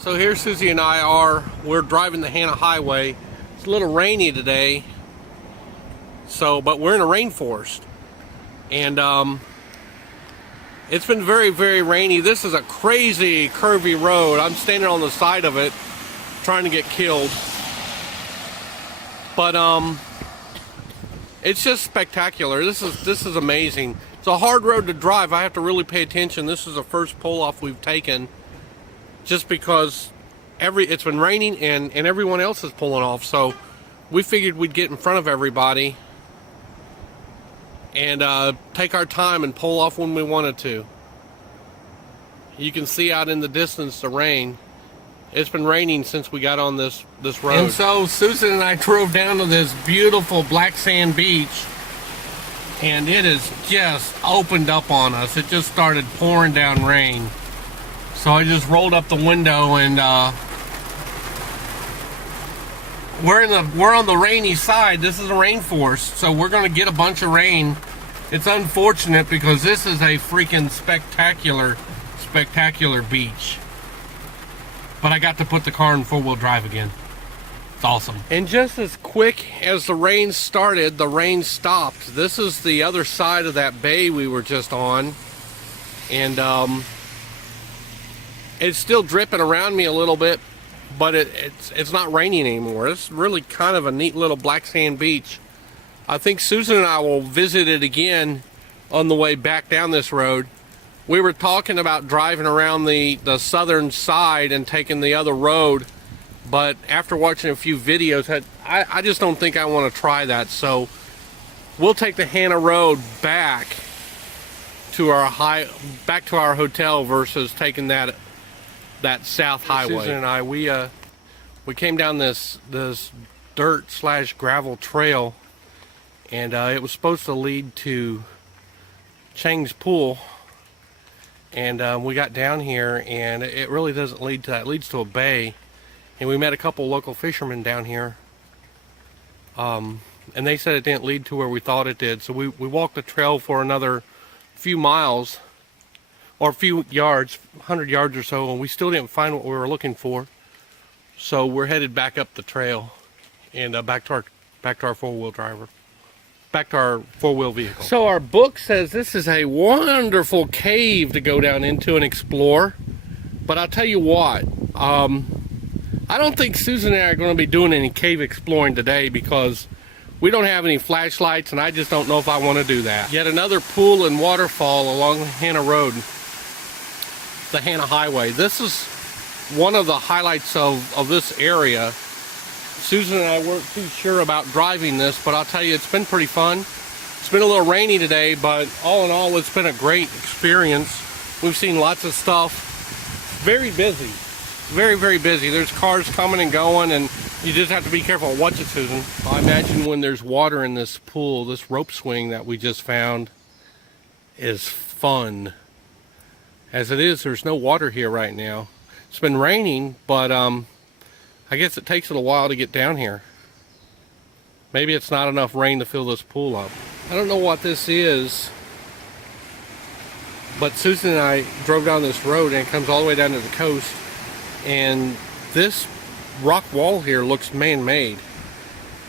So here Susie and I are, we're driving the Hana Highway. It's a little rainy today, but we're in a rainforest. And it's been very, very rainy. This is a crazy curvy road. I'm standing on the side of it trying to get killed. But it's just spectacular. This is amazing. It's a hard road to drive. I have to really pay attention. This is the first pull off we've taken, just because it's been raining and everyone else is pulling off. So we figured we'd get in front of everybody and take our time and pull off when we wanted to. You can see out in the distance the rain. It's been raining since we got on this road. And so Susan and I drove down to this beautiful black sand beach, and it has just opened up on us. It just started pouring down rain. So I just rolled up the window, and we're on the rainy side. This is a rainforest, so we're going to get a bunch of rain. It's unfortunate because this is a freaking spectacular beach. But I got to put the car in four-wheel drive again. It's awesome. And just as quick as the rain started, the rain stopped. This is the other side of that bay we were just on, and it's still dripping around me a little bit, but it's not raining anymore. It's really kind of a neat little black sand beach. I think Susan and I will visit it again on the way back down this road. We were talking about driving around the southern side and taking the other road, but after watching a few videos, I just don't think I want to try that. So we'll take the Hana Road back to our hotel versus taking that south highway. Susan and I, we came down this dirt / gravel trail, and it was supposed to lead to Chang's Pool, and we got down here, and it really doesn't lead to that. It leads to a bay, and we met a couple local fishermen down here, and they said it didn't lead to where we thought it did. So we walked the trail for another few miles, or a few yards, 100 yards or so, and we still didn't find what we were looking for. So we're headed back up the trail and back to our four-wheel vehicle. So our book says this is a wonderful cave to go down into and explore. But I'll tell you what, I don't think Susan and I are going to be doing any cave exploring today because we don't have any flashlights, and I just don't know if I want to do that. Yet another pool and waterfall along the Hana Road, the Hana Highway. This is one of the highlights of this area. Susan and I weren't too sure about driving this, but I'll tell you, it's been pretty fun. It's been a little rainy today, but all in all, it's been a great experience. We've seen lots of stuff. Very busy. Very, very busy. There's cars coming and going, and you just have to be careful. Watch it, Susan. I imagine when there's water in this pool, this rope swing that we just found is fun. As it is, there's no water here right now. It's been raining, but I guess it takes it a while to get down here. Maybe it's not enough rain to fill this pool up. I don't know what this is, but Susan and I drove down this road, and it comes all the way down to the coast, and this rock wall here looks man-made.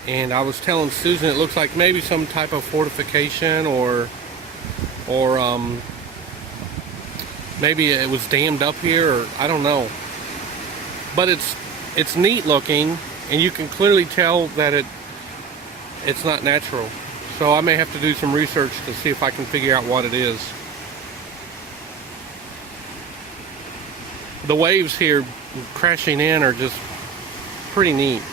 And I was telling Susan it looks like maybe some type of fortification, or maybe it was dammed up here, or I don't know. But it's neat looking, and you can clearly tell that it's not natural. So I may have to do some research to see if I can figure out what it is. The waves here crashing in are just pretty neat.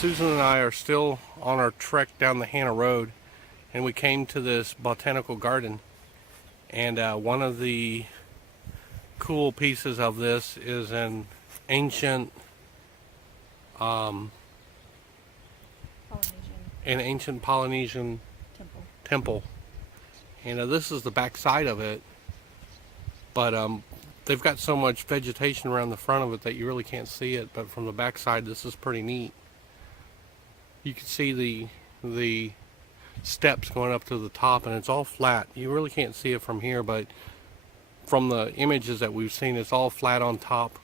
Susan and I are still on our trek down the Hana Road, and we came to this botanical garden, and one of the cool pieces of this is an ancient Polynesian temple. And this is the back side of it, but they've got so much vegetation around the front of it that you really can't see it. But from the back side, this is pretty neat. You can see the steps going up to the top, and it's all flat. You really can't see it from here, but from the images that we've seen, it's all flat on top.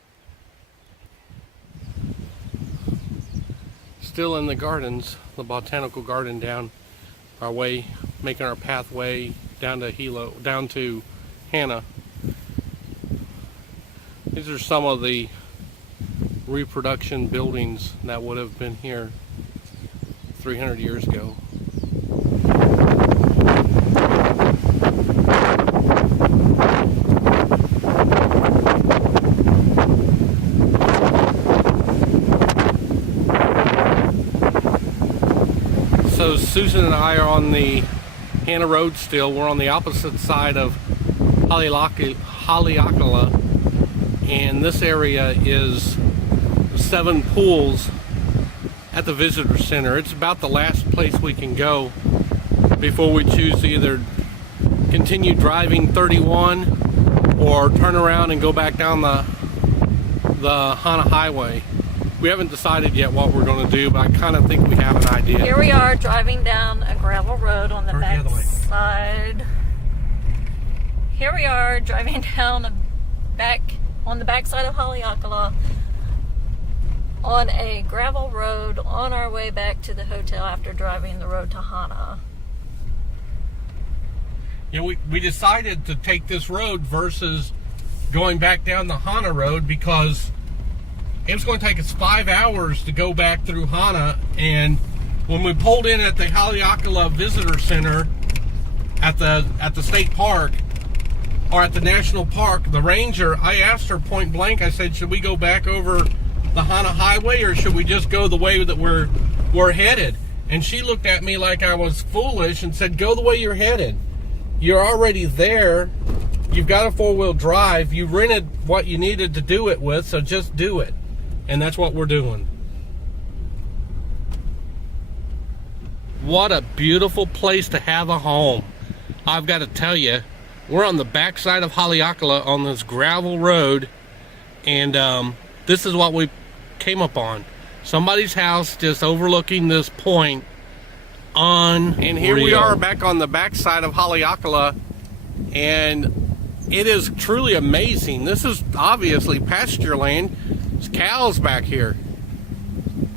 Still in the gardens, the botanical garden, down our way, making our pathway down to Hana. These are some of the reproduction buildings that would have been here 300 years ago. So Susan and I are on the Hana Road still. We're on the opposite side of Haleakala, and this area is 7 pools at the visitor center. It's about the last place we can go before we choose to either continue driving 31 or turn around and go back down the Hana Highway. We haven't decided yet what we're going to do, but I kind of think we have an idea. Here we are driving down a gravel road on the back side. Here we are driving down on the back side of Haleakala on a gravel road on our way back to the hotel after driving the road to Hana. Yeah, we decided to take this road versus going back down the Hana road because it was going to take us 5 hours to go back through Hana, and when we pulled in at the Haleakala Visitor Center at the state park, or at the national park, the ranger, I asked her point blank, I said, should we go back over the Hana Highway or should we just go the way that we're headed? And she looked at me like I was foolish and said, go the way you're headed. You're already there. You've got a 4-wheel drive. You rented what you needed to do it with, so just do it. And that's what we're doing. What a beautiful place to have a home. I've got to tell you, we're on the backside of Haleakala on this gravel road, and this is what we came up on. Somebody's house just overlooking this point. And here we are back on the backside of Haleakala, and it is truly amazing. This is obviously pasture land. There's cows back here,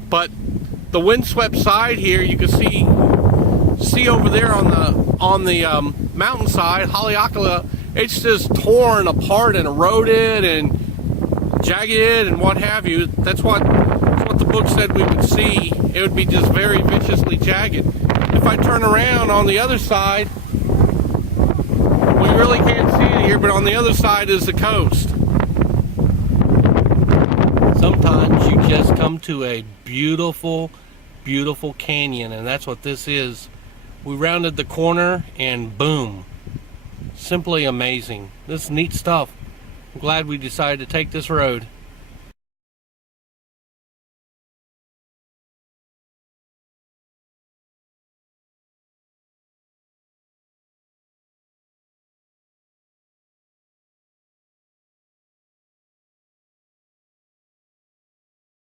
but the windswept side here, you can see over there on the mountainside, Haleakala, it's just torn apart and eroded and jagged and what have you. That's what the book said we would see. It would be just very viciously jagged. If I turn around on the other side, we really can't see it here, but on the other side is the coast. Sometimes you just come to a beautiful, beautiful canyon, and that's what this is. We rounded the corner and boom. Simply amazing. This is neat stuff. I'm glad we decided to take this road.